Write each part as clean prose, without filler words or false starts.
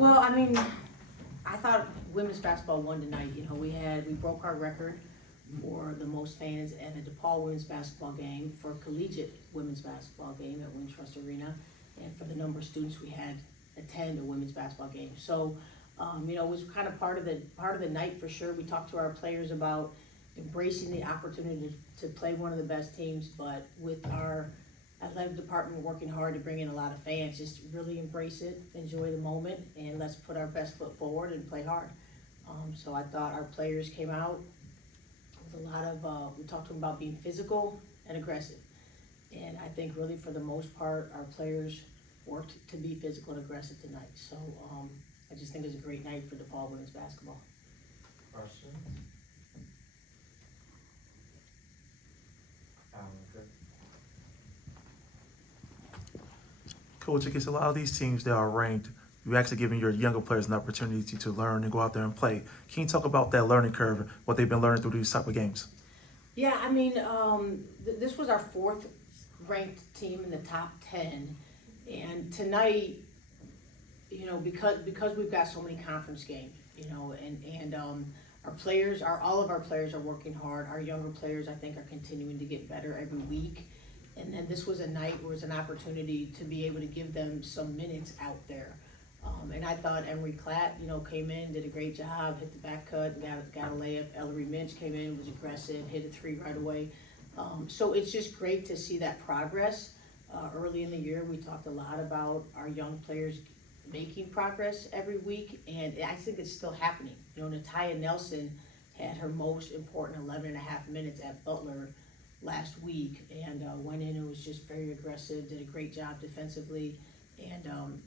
Well, I mean, I thought women's basketball won tonight. You know, we broke our record for the most fans at a DePaul women's basketball game, for a collegiate women's basketball game at Wintrust Arena, and for the number of students we had attend a women's basketball game. So, you know, it was kind of part of the night for sure. We talked to our players about embracing the opportunity to play one of the best teams, but with our athletic department working hard to bring in a lot of fans, just really embrace it, enjoy the moment, and let's put our best foot forward and play hard. So I thought our players came out with a lot of, we talked to them about being physical and aggressive. And I think really for the most part, our players worked to be physical and aggressive tonight. So I just think it was a great night for DePaul women's basketball. Question? Good. Coach, against a lot of these teams that are ranked, you're actually giving your younger players an opportunity to learn and go out there and play. Can you talk about that learning curve, what they've been learning through these type of games? Yeah, I mean, this was our fourth ranked team in the top 10. And tonight, you know, because we've got so many conference games, you know, and our players, all of our players are working hard. Our younger players, I think, are continuing to get better every week. And then this was a night where it was an opportunity to be able to give them some minutes out there. And I thought Emery Klatt, you know, came in, did a great job, hit the back cut, got a layup. Ellery Minch came in, was aggressive, hit a three right away. So it's just great to see that progress. Early in the year, we talked a lot about our young players making progress every week, and I think it's still happening. You know, Natia Nelson had her most important 11 and a half minutes at Butler last week, and went in and was just very aggressive, did a great job defensively, and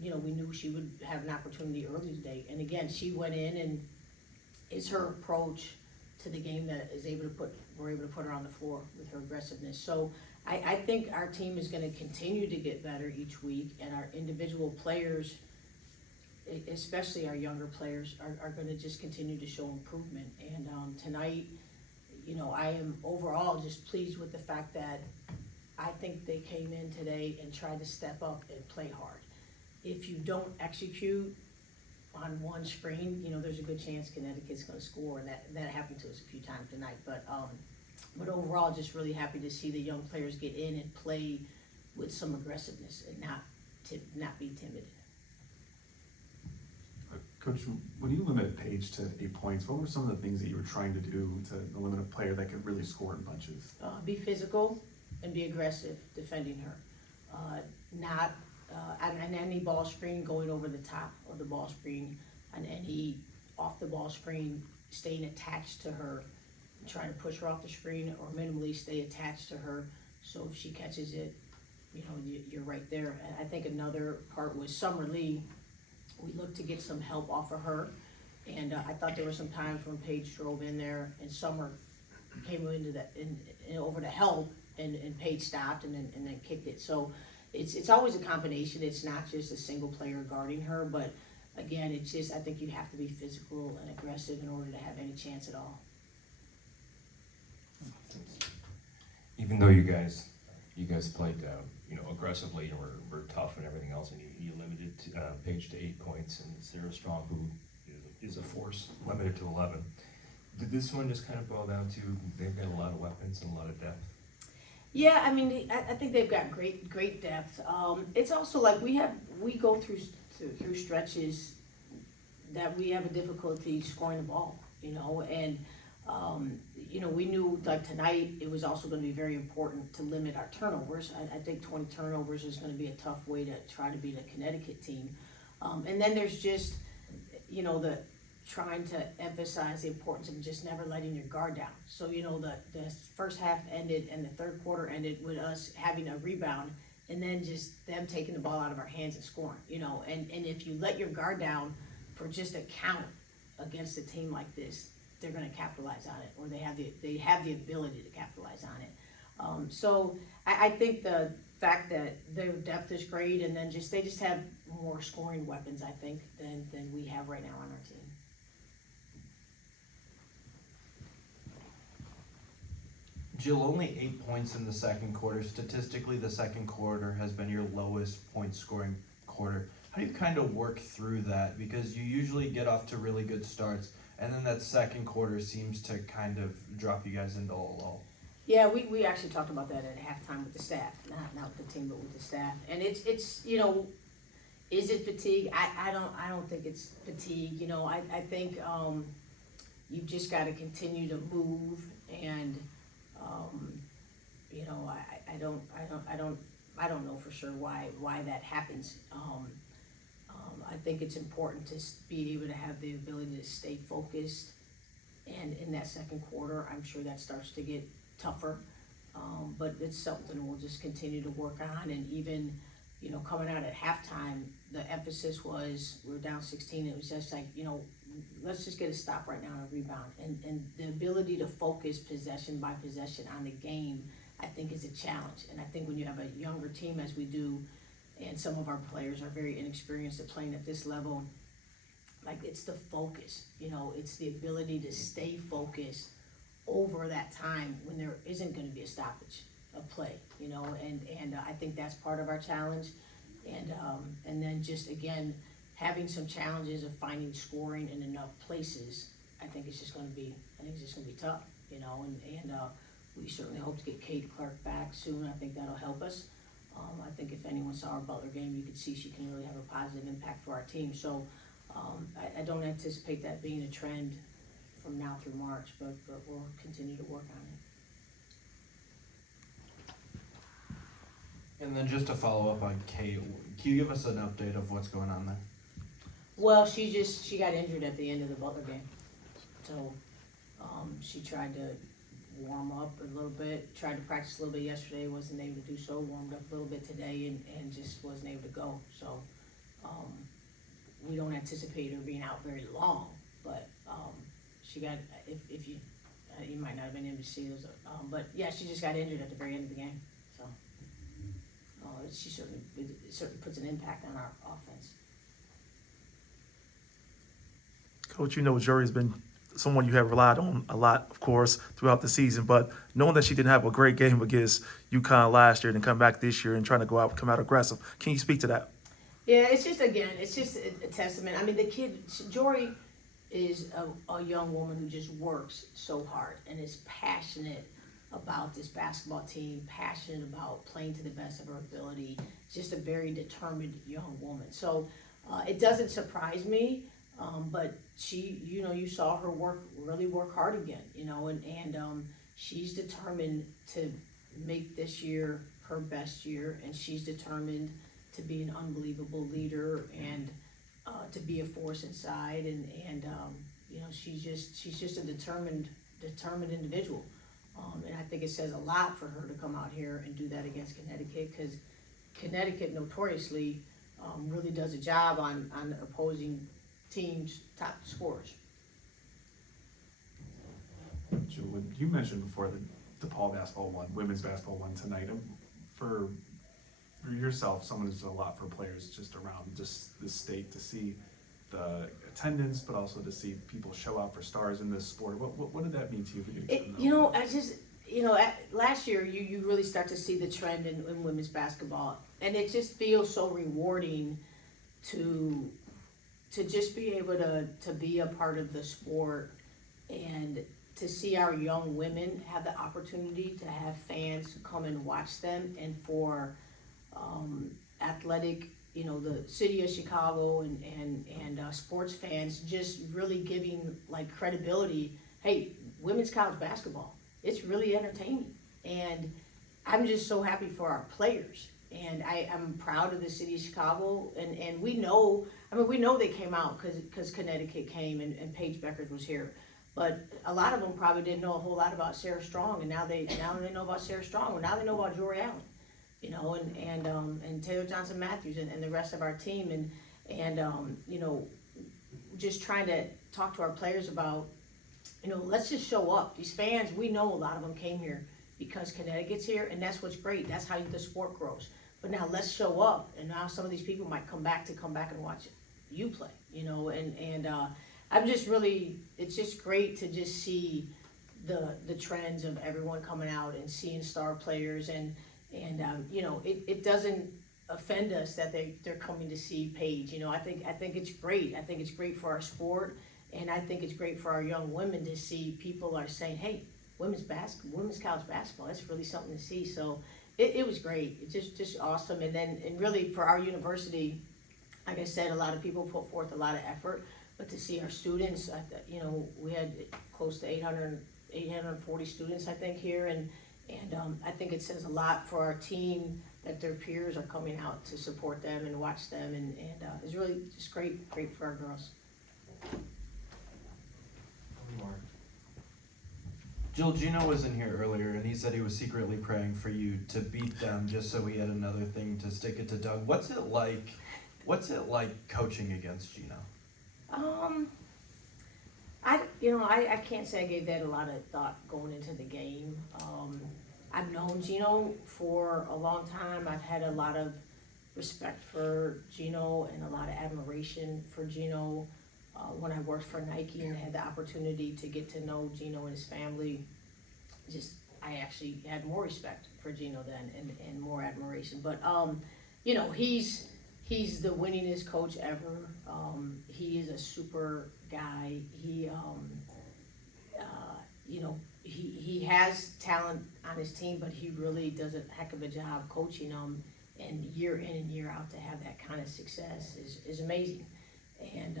you know, we knew she would have an opportunity early today. And again, she went in, and it's her approach to the game that we're able to put her on the floor with her aggressiveness. So I think our team is going to continue to get better each week, and our individual players, especially our younger players, are going to just continue to show improvement. And tonight, you know, I am overall just pleased with the fact that I think they came in today and tried to step up and play hard. If you don't execute on one screen, you know, there's a good chance Connecticut's going to score, and that happened to us a few times tonight. But overall, just really happy to see the young players get in and play with some aggressiveness and not be timid. Coach, when you limit Paige to 8 points, what were some of the things that you were trying to do to limit a player that could really score in bunches? Be physical and be aggressive defending her. Not on any ball screen going over the top of the ball screen, on any off the ball screen staying attached to her, trying to push her off the screen, or minimally stay attached to her. So if she catches it, you know, you're right there. And I think another part was Summer Lee. We looked to get some help off of her, and I thought there were some times when Paige drove in there and Summer came into that and over to help, and Paige stopped and then kicked it. So it's always a combination. It's not just a single player guarding her, but again, it's just, I think you have to be physical and aggressive in order to have any chance at all. Even though you guys played aggressively and were tough and everything else, and you limited Paige to 8 points, and Sarah Strong, who is a force, limited to 11. Did this one just kind of boil down to they've got a lot of weapons and a lot of depth? Yeah, I mean, I think they've got great depth. It's also like we go through stretches that we have a difficulty scoring the ball, you know, and you know, we knew like tonight it was also going to be very important to limit our turnovers. I think 20 turnovers is going to be a tough way to try to beat a Connecticut team. And then there's just, you know, the trying to emphasize the importance of just never letting your guard down. So, you know, the first half ended and the third quarter ended with us having a rebound, and then just them taking the ball out of our hands and scoring, you know. And if you let your guard down for just a count against a team like this, they're going to capitalize on it, or they have the ability to capitalize on it. So I think the fact that their depth is great, and then they just have more scoring weapons, I think, than we have right now on our team. Jill, only 8 points in the second quarter. Statistically, the second quarter has been your lowest point scoring quarter. how do you kind of work through that? Because you usually get off to really good starts, and then that second quarter seems to kind of drop you guys into a lull. Yeah, we actually talked about that at halftime with the staff, not with the team, but with the staff. And it's you know, is it fatigue? I don't think it's fatigue. You know, I think you've just got to continue to move, and you know, I don't know for sure why that happens. I think it's important to be able to have the ability to stay focused, and in that second quarter, I'm sure that starts to get tougher, but it's something we'll just continue to work on. And even, you know, coming out at halftime, the emphasis was we were down 16. It was just like, you know, let's just get a stop right now and a rebound. And the ability to focus possession by possession on the game, I think, is a challenge. And I think when you have a younger team as we do, and some of our players are very inexperienced at playing at this level, like, it's the focus, you know, it's the ability to stay focused over that time when there isn't going to be a stoppage of play, you know, and I think that's part of our challenge. And then just, again, having some challenges of finding scoring in enough places, I think it's just going to be tough, you know, and we certainly hope to get Kate Clark back soon. I think that'll help us. I think if anyone saw our Butler game, you could see she can really have a positive impact for our team. So I don't anticipate that being a trend from now through March, but we'll continue to work on it. And then just to follow up on Kate, can you give us an update of what's going on there? Well, she got injured at the end of the Butler game, so she tried to warm up a little bit, tried to practice a little bit yesterday, wasn't able to do so, warmed up a little bit today, and just wasn't able to go. So we don't anticipate her being out very long, but she got, if you you might not have been able to see those, but yeah, she just got injured at the very end of the game. So she certainly puts an impact on our offense. Coach, you know Jorie's been someone you have relied on a lot, of course, throughout the season. But knowing that she didn't have a great game against UConn last year and come back this year and trying to come out aggressive, can you speak to that? Yeah, it's just a testament. I mean, the kid, Jorie is a young woman who just works so hard and is passionate about this basketball team, passionate about playing to the best of her ability, just a very determined young woman. So it doesn't surprise me, but she, you know, you saw her really work hard again, you know, and she's determined to make this year her best year, and she's determined to be an unbelievable leader and to be a force inside, and you know, she's just a determined individual, and I think it says a lot for her to come out here and do that against Connecticut, because Connecticut notoriously really does a job on the opposing team's top scorers. Julie, you mentioned before that DePaul basketball won, women's basketball won tonight. For yourself, someone who's done a lot for players just around just the state, to see the attendance, but also to see people show out for stars in this sport. What did that mean to you? You know, last year you really start to see the trend in women's basketball, and it just feels so rewarding to just be able to be a part of the sport and to see our young women have the opportunity to have fans come and watch them, and for athletic, you know, the city of Chicago and sports fans just really giving like credibility. Hey, women's college basketball, it's really entertaining, and I'm just so happy for our players. And I'm proud of the city of Chicago, and we know, they came out because Connecticut came and Paige Beckers was here. But a lot of them probably didn't know a whole lot about Sarah Strong, and now they know about Sarah Strong, and now they know about Jorie Allen, you know, and Taylor Johnson Matthews and the rest of our team, and you know, just trying to talk to our players about, you know, let's just show up. These fans, we know a lot of them came here because Connecticut's here, and that's what's great. That's how the sport grows. But now let's show up, and now some of these people might come back and watch you play, you know, and I'm just really, it's just great to just see the trends of everyone coming out and seeing star players, and you know, it doesn't offend us that they're coming to see Paige. You know, I think it's great. I think it's great for our sport, and I think it's great for our young women to see people are saying, hey, women's college basketball, that's really something to see. So it was great. It's just awesome. And really for our university, like I said, a lot of people put forth a lot of effort, but to see our students, you know, we had close to 840 students, I think, here, and I think it says a lot for our team that their peers are coming out to support them and watch them, and it's really just great for our girls. Mark. Jill, Gino was in here earlier, and he said he was secretly praying for you to beat them just so he had another thing to stick it to Doug. What's it like coaching against Gino? I can't say I gave that a lot of thought going into the game. I've known Gino for a long time. I've had a lot of respect for Gino and a lot of admiration for Gino. When I worked for Nike and had the opportunity to get to know Gino and his family, I actually had more respect for Gino then and more admiration. But you know, he's the winningest coach ever. He is a super guy. You know, he has talent on his team, but he really does a heck of a job coaching them. And year in and year out to have that kind of success is amazing. And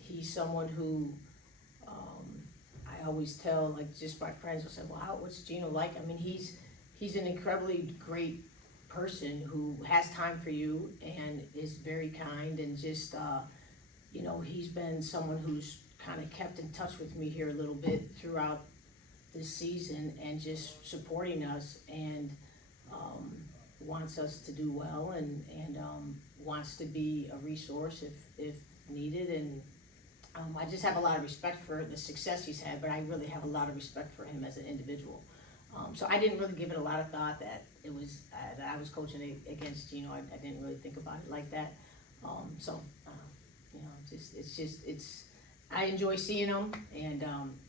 he's someone who I always tell, like, just my friends will say, well, what's Gino like? I mean, he's an incredibly great person who has time for you and is very kind, and just you know, he's been someone who's kind of kept in touch with me here a little bit throughout this season, and just supporting us, and wants us to do well, and wants to be a resource if needed. And I just have a lot of respect for the success he's had, but I really have a lot of respect for him as an individual. So I didn't really give it a lot of thought that it was that I was coaching against Gino. I didn't really think about it like that. You know, it's I enjoy seeing him, and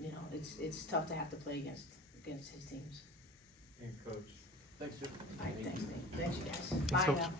you know, it's tough to have to play against his teams. Thanks, Coach. Thanks, Jill. All right, thanks, Nate. Thanks, you guys. Thanks, Bye Coach. now.